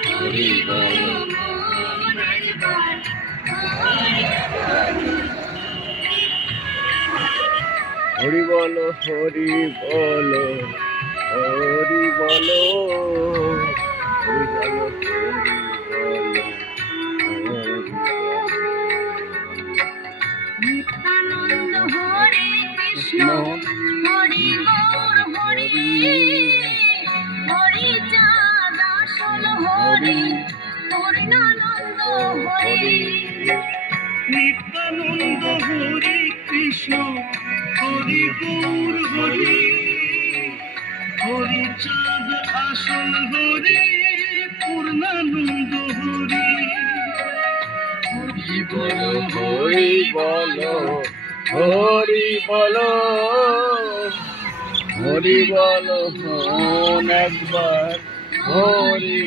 হরি বল হরি বল হরি বল হরি বল হরি বল নিত্যানন্দ হরে কৃষ্ণ হরি গৌর হরি হরি চাঁদ আসল হরি পূর্ণানন্দ হরি নিত্যানন্দ হরে কৃষ্ণ হরি গৌর হরি হরি চাঁদ আসল হরি পূর্ণানন্দ হরি হরি বল হরি বল হরি বল হরি বল মন একবার হরি